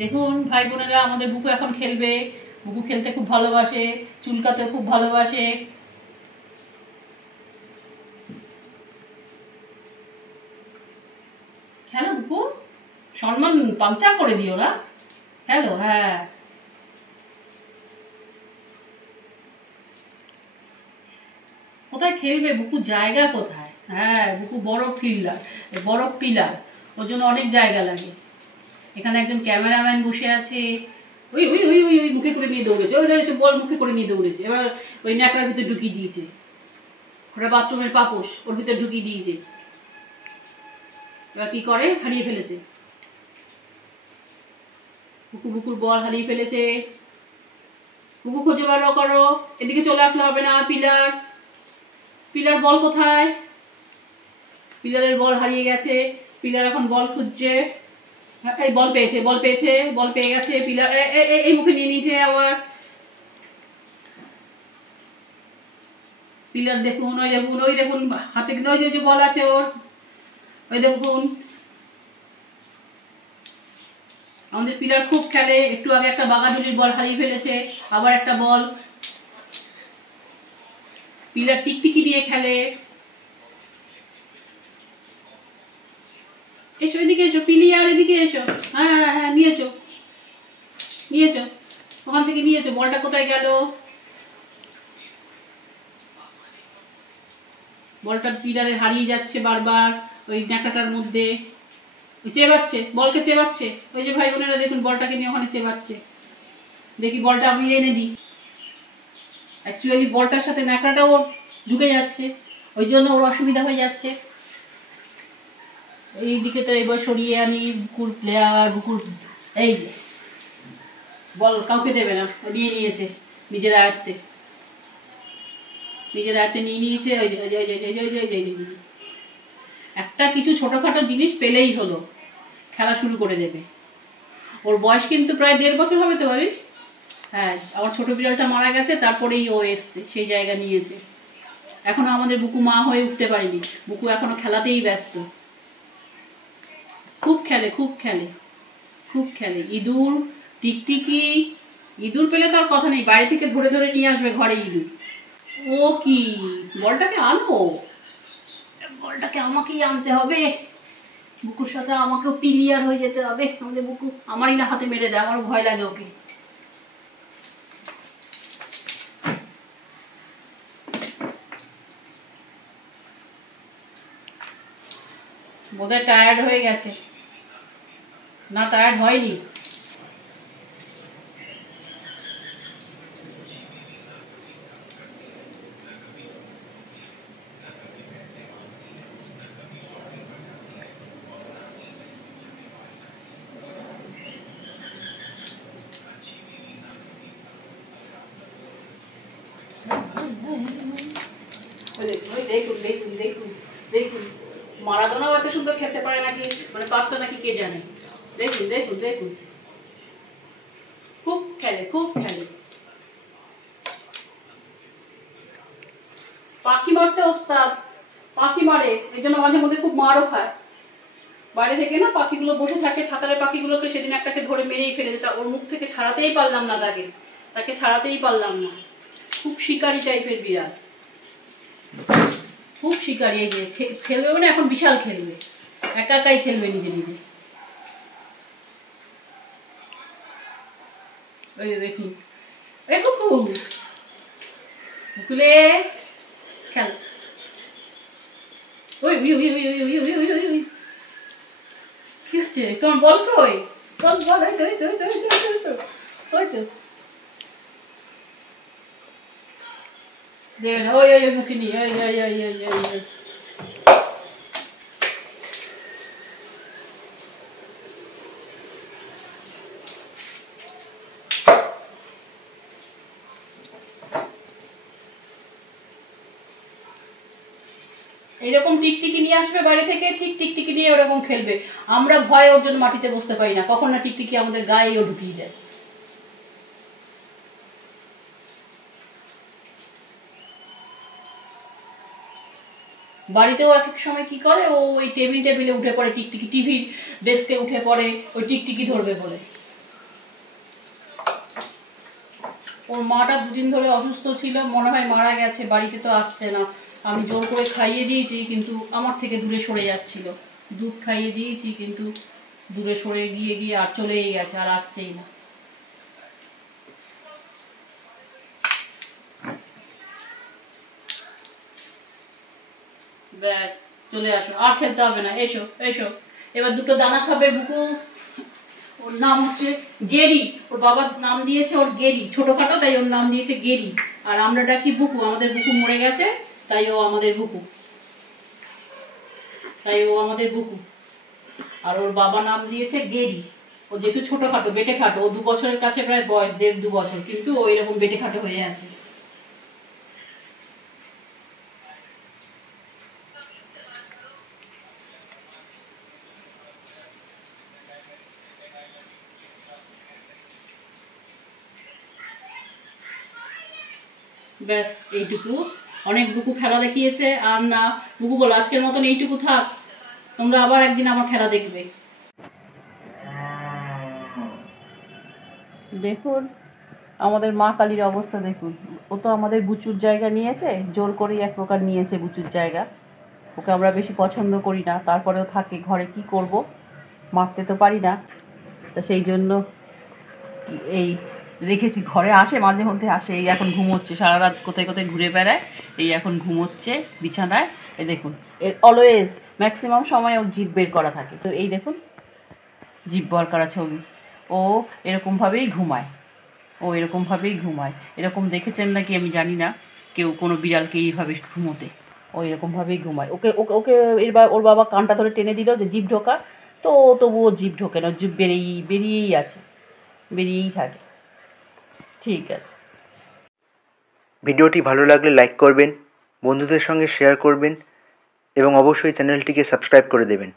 দেখুন ভাই বোনেরা, আমাদের বুকু এখন খেলবে। বুকু খেলতে খুব ভালোবাসে, চুলকাতে খুব ভালোবাসে। খেলো বুকু, সম্মান পাংচার করে দিও না। খেলো, হ্যাঁ। কোথায় খেলবে বুকু, জায়গা কোথায়? হ্যাঁ, বুকু বড় ফিল্ডার, বড় পিলার, ওর জন্য অনেক জায়গা লাগে। এখানে একজন ক্যামেরাম্যান বসে আছে। ওই ওই ওই ওই ওই মুখে করে নিয়ে দৌড়েছে, ওই ধরেছে বল, মুখে করে নিয়ে দৌড়েছে। এবার ওই ন্যাকড়ার ভিতরে ঢুকিয়ে দিয়েছে। ওটা বাথরুমের পাপোশ, ওর ভিতরে ঢুকিয়ে দিয়েছে। এবার কি করে, হারিয়ে ফেলেছে। বুকু বুকুর বল হারিয়ে ফেলেছে। বুকু খুঁজে বার করো, এদিকে চলে আসলে হবে না। পিলার, পিলার বল কোথায়? পিলারের বল হারিয়ে গেছে। পিলার এখন বল খুঁজছে। এই বল পেয়েছে, বল পেয়েছে, বল পেয়ে গেছে। পিলার এই মুখে নিয়ে নিয়েছে আবার। পিলার দেখুন, ওই দেখুন, ওই দেখুন হাতে কিন্তু ওই যে বল আছে ওর। ওই দেখুন, আমাদের পিলার খুব খেলে। একটু আগে একটা বাগাডুলির বল হারিয়ে ফেলেছে, আবার একটা বল। পিলার টিকটিকি নিয়ে খেলে। এসো এদিকে, এসো পিলিয়ার, এদিকে এসো। হ্যাঁ হ্যাঁ হ্যাঁ, নিয়েছো নিয়েছো, ওখান থেকে নিয়েছো। বলটা কোথায় গেল? বলটা পিলারে হারিয়ে যাচ্ছে বারবার ওই ন্যাকাটার মধ্যে। চেবাচ্ছে, বলকে চেবাচ্ছে। ওই যে ভাই বোনেরা দেখুন, বলটাকে নিয়ে ওখানে চেবাচ্ছে। দেখি বলটা আমি এনে দিই। অ্যাকচুয়ালি বলটার সাথে ন্যাকড়াটাও ঢুকে যাচ্ছে, ওই জন্য ওর অসুবিধা হয়ে যাচ্ছে। এই দিকে তো এবার সরিয়ে আনি। বুকুর প্লেয়ার, বুকুর এই যে বল কাউকে দেবে না, ও নিয়ে নিয়েছে নিজের আয়ত্তে। নিজের আয়ত্তে নিয়ে নিয়েছে। ওই যে ওই যে ওই যে ওই যে ওই যে ওই যে একটা কিছু ছোটখাটো জিনিস পেলেই হলো, খেলা শুরু করে দেবে। ওর বয়স কিন্তু প্রায় 1.5 বছর হবে তো ভাবি। হ্যাঁ, আমার ছোট বিড়ালটা মারা গেছে, তারপরেই ও এসছে, সেই জায়গা নিয়েছে। এখনো আমাদের বুকু মা হয়ে উঠতে পারেনি। বুকু এখনো খেলাতেই ব্যস্ত। খুব খেলে, খুব খেলে, খুব খেলে। ইঁদুর, টিকটিকি, ইঁদুর পেলে তো আর কথা নেই, বাড়ি থেকে ধরে ধরে নিয়ে আসবে ঘরে ইঁদুর। ও কি, বলটাকে আনো, বলটাকে আমাকেই আনতে হবে। বুকুর সাথে আমাকেও পিলিয়ার হয়ে যেতে হবে। আমাদের বুকু আমারই না হাতে মেরে দেয়, আমারও ভয় লাগে ওকে। বোধহয় টায়ার্ড হয়ে গেছে। না, টায়ার্ড হয়নি। দেখুন দেখুন দেখুন দেখুন, মারাদোনাও এত সুন্দর খেলতে পারে নাকি, মানে পারতো নাকি কে জানে। দেখুন দেখুন দেখুন, খুব খেলে, খুব খেলে। পাখি মারতে ওস্তাদ, পাখি মারে, এই জন্য মাঝে মধ্যে খুব মারও খায়। বাইরে থেকে না পাখিগুলো বসে থাকে, ছাতারের পাখিগুলোকে সেদিন একটাকে ধরে মেরেই ফেলেছে। তা ওর মুখ থেকে ছাড়াতেই পারলাম না, তাকে ছাড়াতেই পারলাম না। খুব শিকারি টাইপের বিড়াল, খুব শিকারি। এই যে খেলবে মানে এখন বিশাল খেলবে, একা একাই খেলবে নিজে নিজে। ওই দেখুন, এই কুকু, কুকুলে খেল। ওই ওই ওই ওই ওই ওই ওই ওই ওই কি হচ্ছে তোমার? বল কই? বল বল, ওই তো ওই তো ওই তো ওই তো ওই তো ওই তো দেবে না। ওই ওই মুখে নিয়ে ওই ওই ওই ওই ওই ওই এইরকম টিকটিকি নিয়ে আসবে বাড়ি থেকে, ঠিক টিকটিকি নিয়ে ওরকম খেলবে। আমরা ভয়ে ওর জন্য মাটিতে বসতে পারি না, কখন না টিকটিকি আমাদের গায়েও ঢুকিয়ে দেয়। বাড়িতেও এক এক সময় কি করে, ও ওই টেবিলে উঠে পড়ে টিকটিকি, টিভির ডেস্কে উঠে পড়ে ওই টিকটিকি ধরবে বলে। ওর মাটা দুদিন ধরে অসুস্থ ছিল, মনে হয় মারা গেছে, বাড়িতে তো আসছে না। আমি জোর করে খাইয়ে দিয়েছি, কিন্তু আমার থেকে দূরে সরে যাচ্ছিল। দুধ খাইয়ে দিয়েছি, কিন্তু দূরে সরে গিয়ে গিয়ে আর চলেই গেছে, আর আসছেই না। ব্যাস, চলে আসো, আর খেলতে হবে না, এসো এসো। এবার দুটো দানা খাবে বুকু। ওর নাম হচ্ছে গেরি, ওর বাবার নাম দিয়েছে ওর গেরি, ছোটখাটো তাই ওর নাম দিয়েছে গেরি। আর আমরা ডাকি বুকু, আমাদের বুকু মরে গেছে তাই ও আমাদের বুকু, তাই ও আমাদের বুকু। আর ওর বাবা নাম দিয়েছে গেরি। ও যেহেতু ছোটখাটো বেটে খাটো, ও 2 বছরের কাছে প্রায় বয়স, 1.5-2 বছর, কিন্তু ও এরকম বেটে খাটো হয়ে আছে। ব্যাস এইটুকু, অনেক বুকু খেলা দেখিয়েছে, আর না। বুকু বল আজকের মতন এইটুকু থাক, তোমরা আবার একদিন আমার খেলা দেখবে। দেখুন আমাদের মা কালীর অবস্থা দেখুন। ও তো আমাদের বুচুর জায়গা নিয়েছে, জোর করেই এক প্রকার নিয়েছে বুচুর জায়গা। ওকে আমরা বেশি পছন্দ করি না, তারপরেও থাকে ঘরে, কি করব, মারতে তো পারি না। তা সেই জন্য এই রেখেছি, ঘরে আসে মাঝে মধ্যে আসে। এই এখন ঘুমোচ্ছে, সারা রাত কোথায় কোথায় ঘুরে বেড়ায়, এই এখন ঘুমোচ্ছে বিছানায়। এই দেখুন, এর অলওয়েজ ম্যাক্সিমাম সময় ওর জিভ বের করা থাকে, তো এই দেখুন জিভ বার করা ছবি। ও এরকমভাবেই ঘুমায়, ও এরকমভাবেই ঘুমায়। এরকম দেখেছেন নাকি আমি জানি না কেউ কোনো বিড়ালকে এইভাবে ঘুমোতে। ও এরকমভাবেই ঘুমায়। ওকে ওকে ওকে এবার ওর বাবা কানটা ধরে টেনে দিল যে জিভ ঢোকা, তো ও তবুও জিভ ঢোকে না, জিভ বেরিয়েই আছে, বেরিয়েই থাকে। ঠিক আছে। ভিডিওটি ভালো লাগলে লাইক করবেন, বন্ধুদের সঙ্গে শেয়ার করবেন এবং অবশ্যই চ্যানেলটিকে সাবস্ক্রাইব করে দেবেন।